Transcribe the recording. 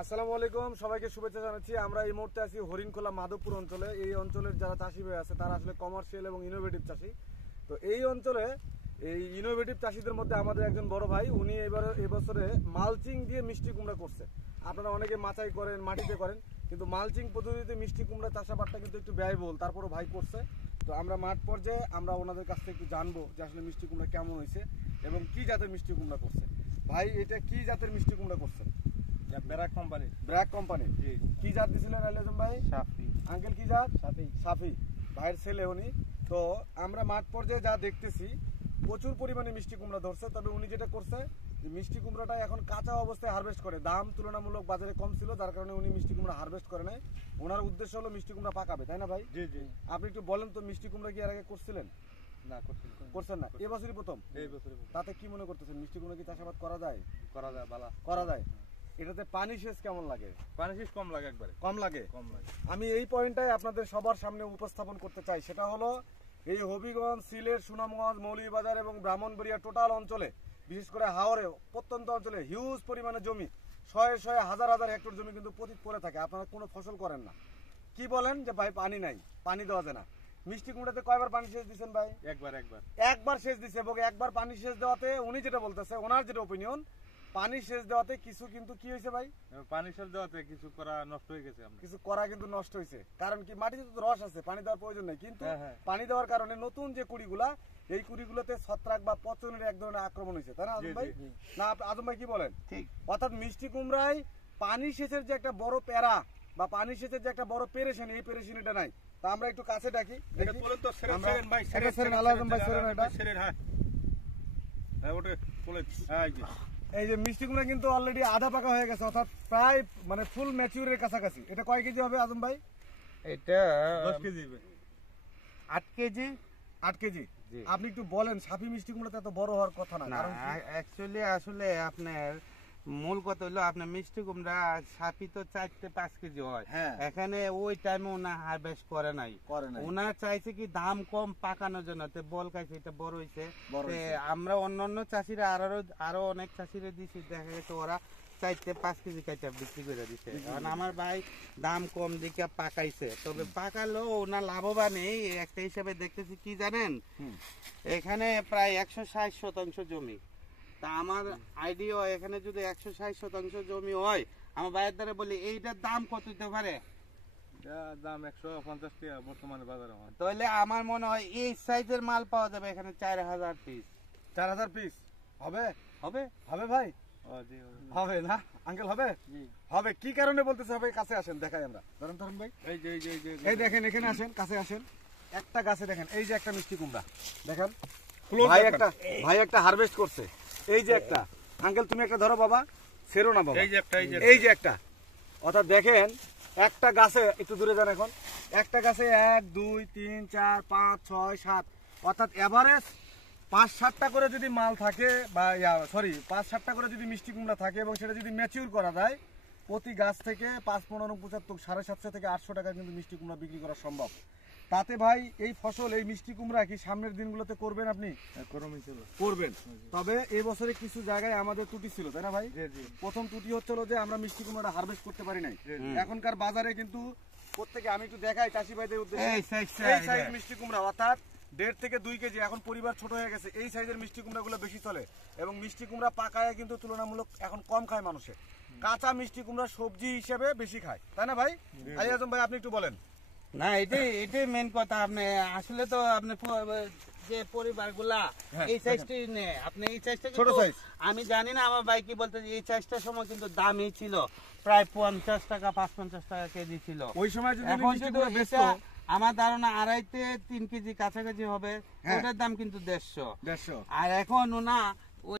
আসসালামু আলাইকুম, সবাইকে শুভেচ্ছা জানাচ্ছি। আমরা এই মুহূর্তে আছি হরিণখোলা মাধবপুর অঞ্চলে। এই অঞ্চলের যারা চাষি ভাই আছে তারা আসলে কমার্শিয়াল এবং ইনোভেটিভ চাষি। তো এই অঞ্চলে এই ইনোভেটিভ চাষিদের মধ্যে আমাদের একজন বড় ভাই, উনি এবছরে মালচিং দিয়ে মিষ্টি কুমড়া করছে। আপনারা অনেকে মাচাই করেন, মাটিতে করেন, কিন্তু মালচিং পদ্ধতিতে মিষ্টি কুমড়া চাষাবাদটা কিন্তু একটু ব্যয়বহুল, তারপরও ভাই করছে। তো আমরা মাঠ পর্যায়ে আমরা ওনাদের কাছ থেকে একটু জানবো যে আসলে মিষ্টি কুমড়া কেমন হয়েছে এবং কি জাতের মিষ্টি কুমড়া করছে। ভাই, এটা কি জাতের মিষ্টি কুমড়া করছে? ব্র্যাক কোম্পানি। ব্র্যাক কোম্পানি। কি জাত দিছিলেন আলিয়াজম ভাই? সাফি। আঙ্কেল কি জাত? সাফি। সাফি ভাইয়ের ছেলে উনি। তো আমরা মাঠ পর্যায়ে যা দেখতেছি প্রচুর পরিমাণে মিষ্টি কুমড়া ধরছে। তবে উনি যেটা করছে যে মিষ্টি কুমড়াটা এখন কাঁচা অবস্থায় হারভেস্ট করে, দাম তুলনামূলক বাজারে কম ছিল, যার কারণে উনি মিষ্টি কুমড়া হারভেস্ট করে নাই। ওনার উদ্দেশ্য হলো মিষ্টি কুমড়া পাকাবে, তাই না ভাই? জি জি। আপনি একটু বলেন তো, মিষ্টি কুমড়া কি এর আগে করছিলেন? না, করছেন না, এবছরই প্রথম? এই বছরই। তাতে কি মনে করতেছেন, মিষ্টি কুমড়া কি চাষাবাদ করা যায়? করা যায়, ভালো করা যায়। এটাতে পানি সেচ কেমন লাগে? পানি শেষ কম লাগে, একবারে কম লাগে। কম লাগে। আমি এই পয়েন্টটাই আপনাদের সবার সামনে উপস্থাপন করতে চাই। সেটা হলো এই হবিগঞ্জ, সিলেট, সুনামগঞ্জ, মৌলভীবাজার এবং ব্রাহ্মণবাড়িয়া টোটাল অঞ্চলে, বিশেষ করে হাওরে প্রত্যন্ত অঞ্চলে হিউজ পরিমাণে জমি, শয়ে শয়ে হাজার হাজার হেক্টর জমি কিন্তু পতিত পড়ে থাকে। আপনারা কোনো ফসল করেন না, কি বলেন যে ভাই পানি নাই, পানি দেওয়া যায় না। মিষ্টি কুমড়াতে কয়বার পানি সেচ দিচ্ছেন ভাই? একবার সেচ দিচ্ছে। এবং একবার পানি সেচ দেওয়াতে উনি যেটা বলতেছে, ওনার যেটা ওপিনিয়ন, পানি সেচ দেওয়াতে কিছু কিন্তু কি হয়েছে ভাই? পানি সেচ দেওয়াতে কিছু করা নষ্ট হয়ে গেছে। কিছু করা কিন্তু নষ্ট হয়েছে। কারণ কি, মাটিতে তো রস আছে, পানি দেওয়ার প্রয়োজন নেই, কিন্তু পানি দেওয়ার কারণে নতুন যে কুড়িগুলা, এই কুড়িগুলোতে ছত্রাক বা পচনের এক ধরনের আক্রমণ হয়েছে, তাই না আজম ভাই? না আজম ভাই কি বলেন? ঠিক। অর্থাৎ মিষ্টি কুমড়ায় পানি সেচের যে একটা বড় প্যারা বা পানি সেচের যে একটা বড় পেরেশানি, এই পেরেশানিটা নাই। তা আমরা একটু কাছে ডাকি। এই যে মিষ্টি কুমড়া কিন্তু অলরেডি আধা পাকা হয়ে গেছে, অর্থাৎ প্রায় মানে ফুল ম্যাচিউরের কাছাকাছি। এটা কয় কেজি হবে আজম ভাই? এটা 10 কেজি, 8 কেজি। 8 কেজি। আপনি একটু বলেন, সাফি মিষ্টি কুমড়াতে এত বড় হওয়ার কথা না। কারণ অ্যাকচুয়ালি আসলে আপনার মূল কথা হলো আপনার মিষ্টি কুমড়া সাফি তো 4 থেকে 5 কেজি হয়। এখানে ওই টাইমে ওনা হারভেস্ট করে নাই। ওনার চাইছে কি দাম কম পাকানোর জন্য, বল খাইছে, এটা বড় হয়েছে। আমরা অন্যান্য চাষিরা আরো অনেক চাষিরা দিছি, দেখা গেছে ওরা 4 থেকে 5 কেজি কাইটা বিক্রি করে দিচ্ছে। কারণ আমার ভাই দাম কম দিকে পাকাইছে, তবে পাকালো ওনার লাভবান। এই একটা হিসাবে দেখতেছি কি জানেন, এখানে প্রায় 160% জমি। তা আমার আইডিয়া, এখানে যদি 160% জমি হয়, আমার ভাইয়ের দ্বারা বলি এইটার দাম কত হতে পারে? দাম 150 টাকা বর্তমানে বাজারে। তাহলে আমার মনে হয় এই সাইজের মাল পাওয়া যাবে এখানে 4000 পিস। 4000 পিস হবে? হবে হবে ভাই? হবে না আঙ্কেল? হবে হবে। কি কারণে বলতেছে হবে? কাছে আসেন, দেখাই আমরা। ধরেন ধরেন ভাই, এই দেখেন, এখানে আসেন, কাছে আসেন। একটা গাছে দেখেন, এই যে একটা মিষ্টি কুমড়া দেখেন, ভাই একটা হারভেস্ট করছে। এই যে একটা, আঙ্কেল তুমি একটা ধরো বাবা, ছেড়ো না বাবা, এই যে একটা। অর্থাৎ দেখেন একটা গাছে, একটু দূরে যান এখন, একটা গাছে 1 2 3 4 5 6 7, অর্থাৎ এভারেজ 5-7টা করে যদি মাল থাকে, বা 5-7টা করে যদি মিষ্টি কুমড়া থাকে এবং সেটা যদি ম্যাচিউর করা যায়, প্রতি গাছ থেকে 5-15-75 750 থেকে 800 টাকা কিন্তু মিষ্টি কুমড়া বিক্রি করা সম্ভব। তাতে ভাই এই ফসল, এই মিষ্টি কুমড়া কি সামনের দিনগুলোতে করবেন আপনি? করবেন। তবে এই বছরে কিছু জায়গায় আমাদের ত্রুটি ছিল, তাই না ভাই? প্রথম ত্রুটি হচ্ছিল যে আমরা মিষ্টি কুমড়াটা হারভেস্ট করতে পারি নাই। এখনকার বাজারে কিন্তু প্রত্যেকে, আমি একটু দেখাই চাষি ভাইদের উদ্দেশ্যে, এই সাইজ মিষ্টি কুমড়া, অর্থাৎ 1.5 থেকে 2 কেজি। এখন পরিবার ছোট হয়ে গেছে, এই সাইজের মিষ্টি কুমড়াগুলো বেশি চলে। এবং মিষ্টি কুমড়া পাকায় কিন্তু তুলনামূলক এখন কম খায় মানুষে, কাঁচা মিষ্টি কুমড়া সবজি হিসেবে বেশি খায়, তাই না ভাই? আলী আজম ভাই আপনি একটু বলেন। না, এটাই মেন কথা। আপনি আসলে তো আপনি যে পরিবারগুলা এই সাইজটাই নেয়, আপনি এই সাইজটা ছোট সাইজ, আমি জানি না আমার ভাই কি বলতে, এই সাইজটার সময় কিন্তু দামই ছিল প্রায় 50 টাকা 55 টাকা কেজি ছিল ওই সময়। এখন কিন্তু আমার ধারণা 2.5 থেকে 3 কেজি কাছাকাছি হবে, ওটার দাম কিন্তু 150। আর এখন ওনা